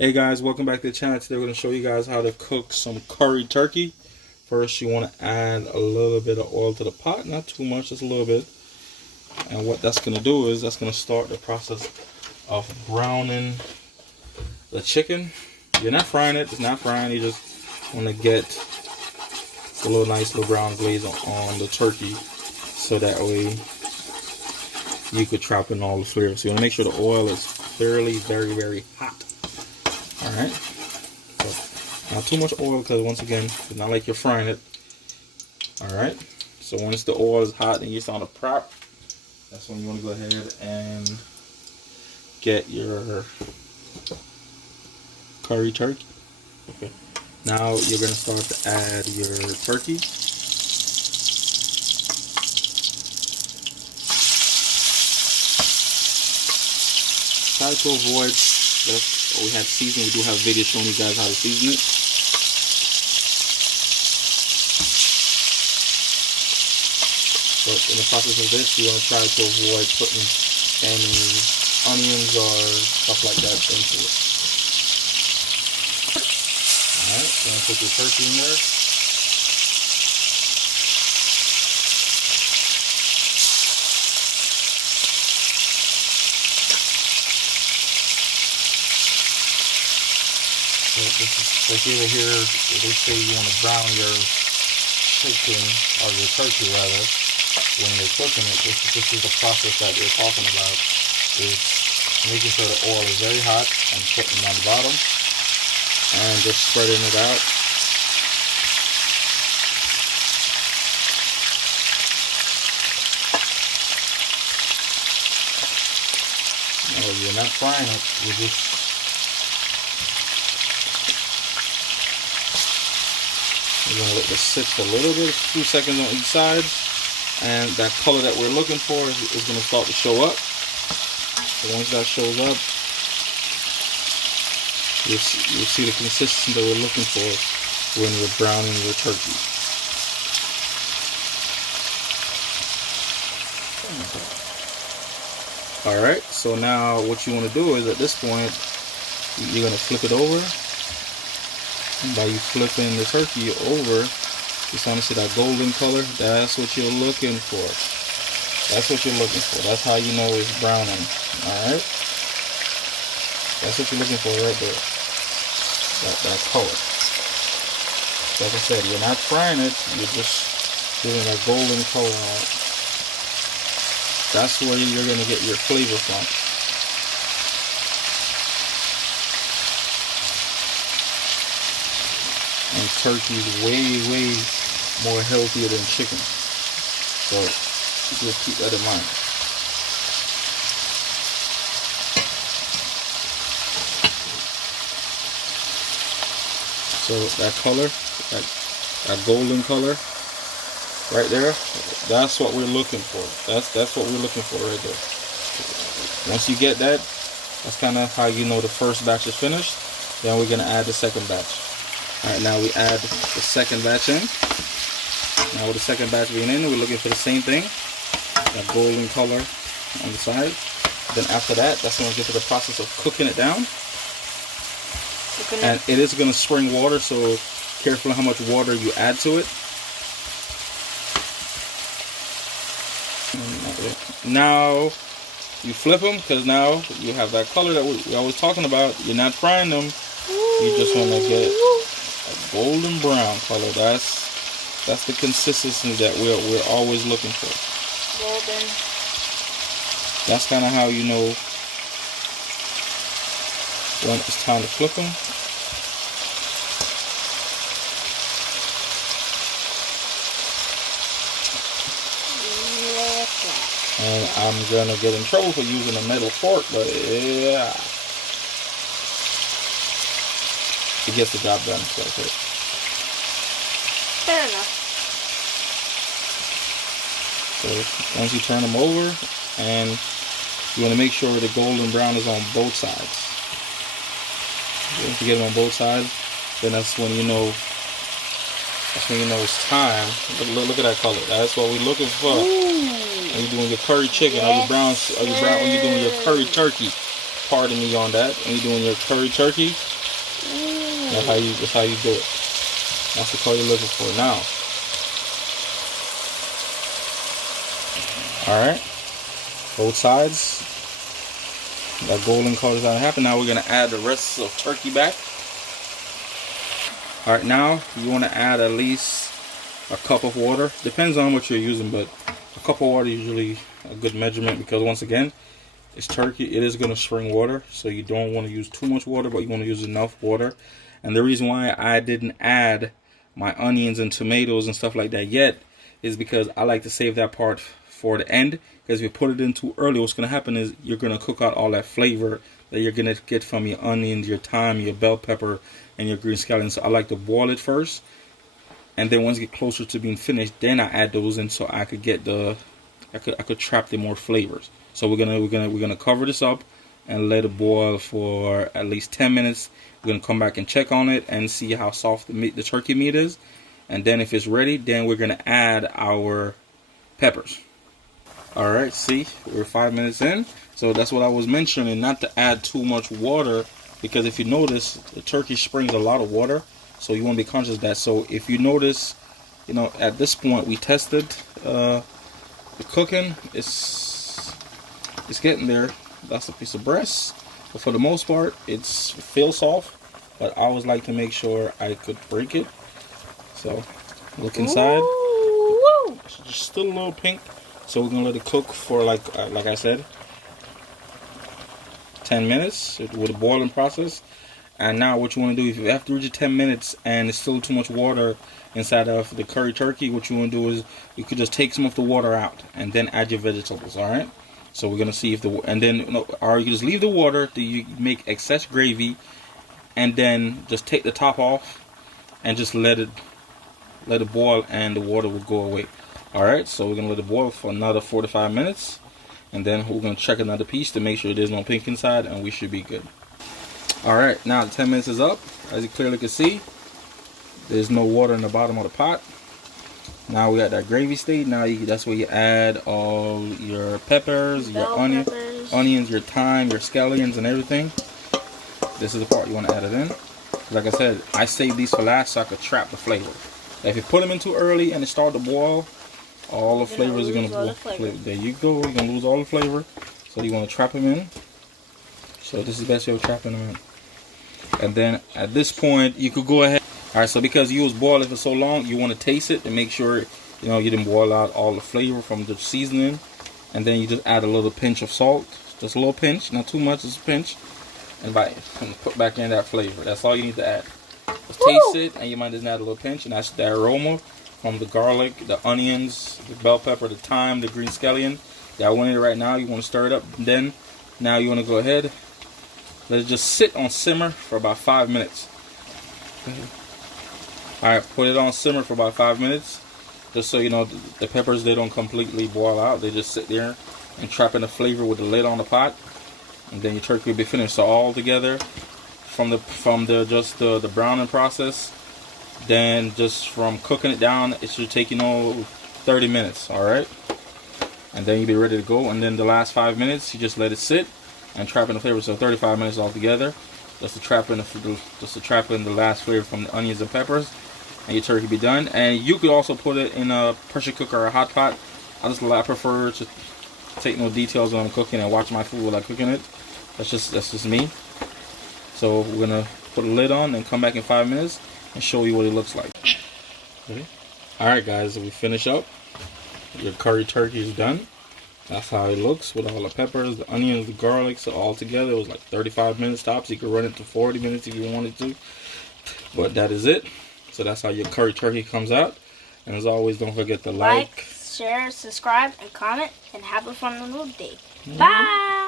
Hey guys, welcome back to the channel. Today we're going to show you guys how to cook some curry turkey. First you want to add a little bit of oil to the pot, not too much, just a little bit. And what that's going to do is that's going to start the process of browning the chicken. You're not frying it, it's not frying, you just want to get a little nice little brown glaze on the turkey so that way you could trap in all the flavors. So you want to make sure the oil is fairly very hot. Alright, so not too much oil because once again, it's not like you're frying it. Alright, so once the oil is hot and you're starting to prop, that's when you want to go ahead and get your curry turkey. Okay, now you're going to start to add your turkey. Try to avoid we have seasoning. We do have videos showing you guys how to season it. But in the process of this, you want to try to avoid putting any onions or stuff like that into it. Alright, you're going to put your turkey in there. So this is like here they say you want to brown your chicken or your turkey rather when you're cooking it. This is the process that we're talking about, is making sure the oil is very hot and putting it on the bottom and just spreading it out. No, you're not frying it, you're just we're going to let this sit for a little bit, a few seconds on each side, and that color that we're looking for is going to start to show up. So once that shows up, you'll see the consistency that we're looking for when we're browning your turkey. Alright, so now what you want to do is at this point, you're going to flip it over. And by you flipping the turkey over, you start to see that golden color. That's what you're looking for. That's what you're looking for. That's how you know it's browning. Alright? That's what you're looking for right there. That color. So like I said, you're not frying it, you're just giving that golden color on it. That's where you're going to get your flavor from. And turkey is way more healthier than chicken, so just keep that in mind. So that color, that golden color right there, that's what we're looking for. That's what we're looking for right there. Once you get that, that's kind of how you know the first batch is finished. Then we're gonna add the second batch. Alright, now we add the second batch in. Now with the second batch being in, we're looking for the same thing, that golden color on the side. Then after that, that's when we get to the process of cooking it down. And it is going to spring water, so careful how much water you add to it. Now you flip them, because now you have that color that we're always talking about. You're not frying them. You just want to get a golden brown color. That's the consistency that we're always looking for. Golden. That's kind of how you know when it's time to flip them. And I'm gonna get in trouble for using a metal fork, but yeah, it gets the job done. So okay. Fair enough. So once you turn them over, and you want to make sure the golden brown is on both sides. Once you get them on both sides, then that's when you know. That's when you know it's time. Look at that color. That's what we're looking for. When you're doing your curry chicken, or your brown, when you're doing your curry turkey. Pardon me on that. When you're doing your curry turkey, That's how you do it. That's the color you're looking for now. Alright. Both sides. That golden color is gonna happen. Now we're gonna add the rest of turkey back. Alright, now you wanna add at least a cup of water. Depends on what you're using, but a cup of water is usually a good measurement, because once again, it's turkey, it is going to spring water, so you don't want to use too much water, but you want to use enough water. And the reason why I didn't add my onions and tomatoes and stuff like that yet is because I like to save that part for the end, because if you put it in too early, what's going to happen is you're going to cook out all that flavor that you're going to get from your onions, your thyme, your bell pepper, and your green scallions. So I like to boil it first, and then once you get closer to being finished, then I add those in, so I could get I could trap the more flavors. So we're gonna cover this up and let it boil for at least 10 minutes. We're gonna come back and check on it and see how soft the turkey meat is, and then if it's ready, then we're gonna add our peppers. All right, see, we're 5 minutes in. So that's what I was mentioning, not to add too much water, because if you notice, the turkey springs a lot of water, so you want to be conscious of that. So if you notice, you know, at this point we tested the cooking. It's getting there. That's a piece of breast, but for the most part it feels soft, but I always like to make sure I could break it. So look inside. It's just still a little pink, so we're gonna let it cook for like I said, 10 minutes with a boiling process. And now what you want to do, if you after your 10 minutes and it's still too much water inside of the curry turkey, what you want to do is you could just take some of the water out and then add your vegetables. all right, so we're gonna see if and then or you can just leave the water, you make excess gravy, and then just take the top off and just let it boil, and the water will go away. All right, so we're gonna let it boil for another 4 to 5 minutes, and then we're gonna check another piece to make sure there's no pink inside, and we should be good. All right, now the 10 minutes is up. As you clearly can see, there's no water in the bottom of the pot. Now we got that gravy state. Now that's where you add all your peppers, your onions, your thyme, your scallions, and everything. This is the part you want to add it in. Like I said, I saved these for last so I could trap the flavor. If you put them in too early and it start to boil, all the flavors are gonna boil. There you go. You're gonna lose all the flavor. So you want to trap them in. So this is the best way of trapping them in. And then at this point, you could go ahead. All right, so because you was boiling for so long, you want to taste it and make sure you didn't boil out all the flavor from the seasoning. And then you just add a little pinch of salt, just a little pinch, not too much, just a pinch, and put back in that flavor. That's all you need to add. Just taste it, and you might just add a little pinch, and that's the aroma from the garlic, the onions, the bell pepper, the thyme, the green scallion. That went in it right now. You want to stir it up. And then now you want to go ahead. Let it just sit on simmer for about 5 minutes. Alright, put it on simmer for about 5 minutes. Just so you know, the peppers, they don't completely boil out. They just sit there and trap in the flavor with the lid on the pot. And then your turkey will be finished. So all together, from the browning process, then just from cooking it down, it should take 30 minutes. Alright? And then you'll be ready to go. And then the last 5 minutes, you just let it sit and trap in the flavor. So 35 minutes altogether, just to trap in the last flavor from the onions and peppers, and your turkey be done. And you could also put it in a pressure cooker or a hot pot. I prefer to take no details when I'm cooking and watch my food while I'm cooking it. That's just me. So we're gonna put a lid on and come back in 5 minutes and show you what it looks like. Okay. All right, guys, we finish up. Your curry turkey is done. That's how it looks with all the peppers, the onions, the garlic. So all together, it was like 35 minutes tops. You could run it to 40 minutes if you wanted to. But that is it. So that's how your curry turkey comes out. And as always, don't forget to like, share, subscribe, and comment. And have a fun little day. Bye!